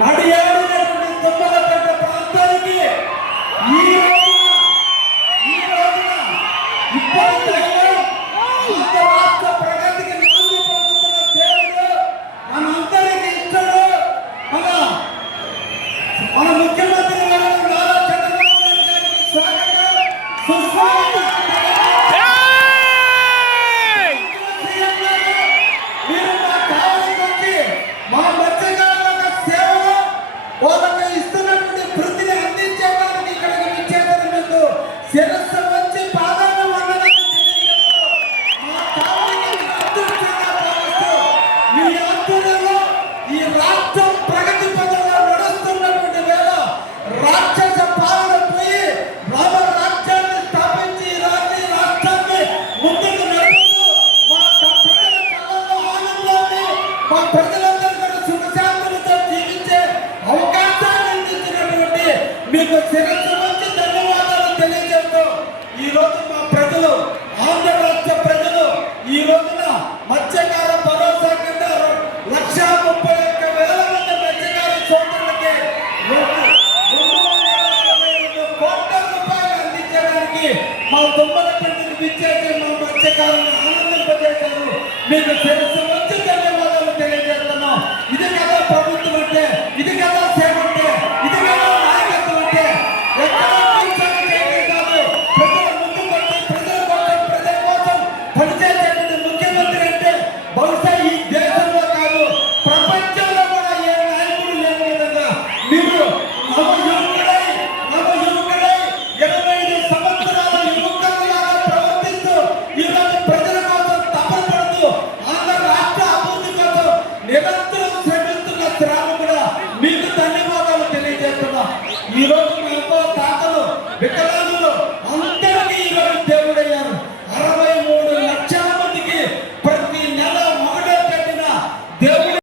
నడియాడినటువంటి తుమ్మలపేట ప్రాంతానికి ఈ రోజున ఇప్పటి ధైర్యం ఆంధ్ర రాష్ట్ర ప్రగతికి నాంది పలుకుతున్న దేవుడు మనందరికీ ఇష్టడు. మన ముఖ్యమంత్రి గారు నారా చంద్రబాబు నాయుడు గారికి స్వాగతం సుస్వాగతం. మీరు మా కావాలని వచ్చి మా మత్స్యకారుల సేవలు వాళ్ళకి ఇస్తున్నటువంటి వృత్తిని అందించడానికి ఇక్కడికి విచ్చేసినందుకు శిరస్సు వచ్చి పాదాలు వందనాలు తెలియజేస్తూ మా కావాలని అదృష్టంగా భావిస్తూ మీ ఆధ్వర్యంలో ఈ రాష్ట్రం ప్రగతి పథంలో నడుస్తున్నటువంటి వేళ రాక్షస పాలన పోయి రామ రాజ్యాన్ని స్థాపించి రాష్ట్రాన్ని ముందుకు నడుపుతూ మా ప్రజల కళ్ళల్లో ఆనందాన్ని మా ప్రజలందరూ కూడా సుఖశాంతులతో జీవించే అవకాశాన్ని అందించినటువంటి మీకు శిరస్సు వచ్చి ధన్యవాదాలు తెలియజేస్తూ ఈ రోజు మా ప్రజలు ఆంధ్ర రాష్ట్ర ప్రజలు ఈ రోజున మత్స్యకార భరోసా కింద 1,31,000 మంది మత్స్యకార సోదరులకి 225 కోట్ల రూపాయలు అందించడానికి మా తుమ్మలపేటకు విచ్చేసి మా మత్స్యకారులను ఆనందింపజేశారు. మీకు శిరస్సు వచ్చి ధన్యవాదాలు తెలియజేస్తున్నాం. ఇది కదా ప్రభుత్వం అంటే, ఇది కదా సేవ అంటే, ఇది కదా నాయకత్వం అంటే. ఎక్కడ కూర్చొని చేయడం కాదు, ప్రజల ముందుకు వచ్చి ప్రజల కోసం పనిచేసేటువంటి ముఖ్యమంత్రి అంటే బహుశా ఈ దేశంలో కాదు ప్రపంచంలో కూడా ఏ నాయకుడు లేని విధంగా మీరు నవయువకుడై 25 సంవత్సరాల యువకులాగా ప్రవర్తిస్తూ ఈరోజు ప్రజల కోసం తపన పడుతూ ఆంధ్ర రాష్ట్ర అభివృద్ధి కోసం నిరంతరం శ్రమిస్తున్న శ్రామికుడా మీకు ధన్యవాదాలు తెలియజేస్తున్నా. ఈరోజు